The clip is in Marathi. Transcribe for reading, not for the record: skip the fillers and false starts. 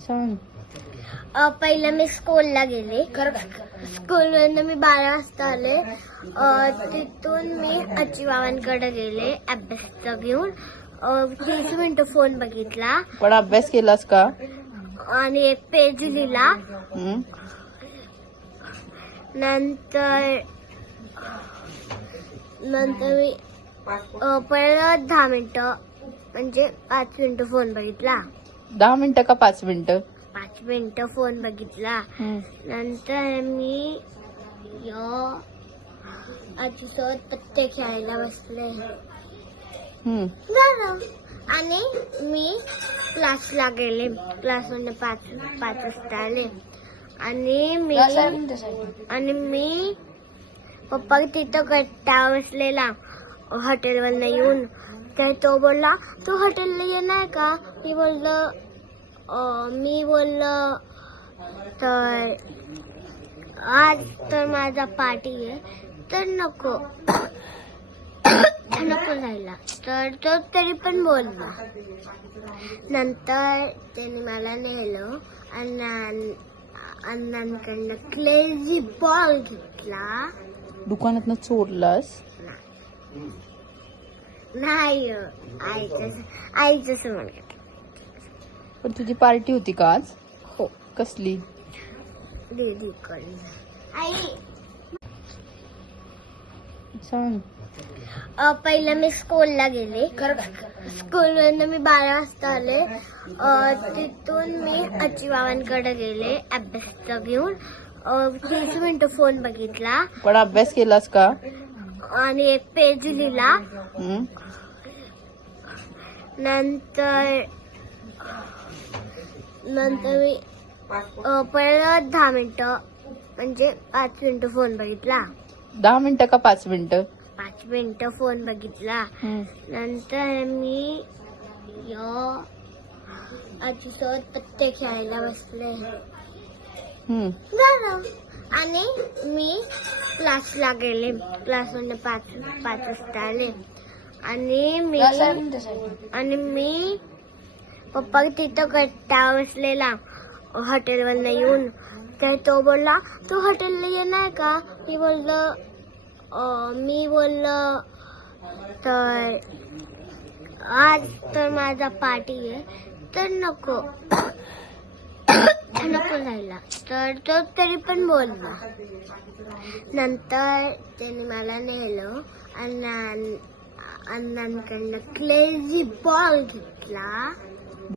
सांग. पहिलं मी स्कूलला गेले. स्कूलमधून मी 12 वाजता आले. तिथून मी आजी बाबांकडे गेले अभ्यास घेऊन. 30 मिनिटं फोन बघितला पण अभ्यास केलास का? आणि एक पेज लिहिला. हम्म. नंतर मी परत 10 मिनिटं म्हणजे 5 मिनिटं फोन बघितला. 10 मिनिटं का 5 मिनिटं? 5 मिनिटं फोन बघितला. हम्म. नंतर मी आजीसोबत पत्ते खेळायला बसले. हम्म. झालं. आणि मी क्लासला गेले. क्लासमध्ये 5 वाजता आले. आणि मी पप्पा तिथं गट्टा बसलेला हॉटेलवर येऊन. तर तो बोलला तू हॉटेलला येणार का? मी बोललो तर आज तर माझा पार्टी आहे तर नको जायला. तर तो तरी पण बोलला. नंतर त्याने मला नेलं. अण्णांकडनं क्रेझी बॉल घेतला. दुकानातनं चोरलास? नाही आईचं समोर. पण तुझी पार्टी होती का आज? हो. कसली? दीदीकडे. आई सांग. पहिलं मी स्कूलला गेले. स्कूलमधून मी 12 वाजता आले. तिथून मी आजी बाबांकडे गेले अभ्यास घेऊन. 30 मिनिटं फोन बघितला पण अभ्यास केलास का? आणि एक पेज लिहिला. हम्म. नंतर मी परत 10 मिनिटं म्हणजे 5 मिनिटं फोन बघितला. 10 मिनिटं का 5 मिनिटं? 5 मिनिटं फोन बघितला. हम्म. नंतर मी आजीसोबत पत्ते खेळायला बसले. हम्म. झालं. आणि मी क्लासला गेले. क्लासमध्ये 5 वाजता आले. आणि मी पप्पा तिथं गट्टा बसलेला हॉटेलवर येऊन. तर तो बोलला तू हॉटेलला येणार का? मी बोललो तर आज तर माझा पार्टी आहे तर नको जायला. तर तो तरी पण बोलला. नंतर त्याने मला नेलं. अण्णांकडनं क्रेझी बॉल घेतला.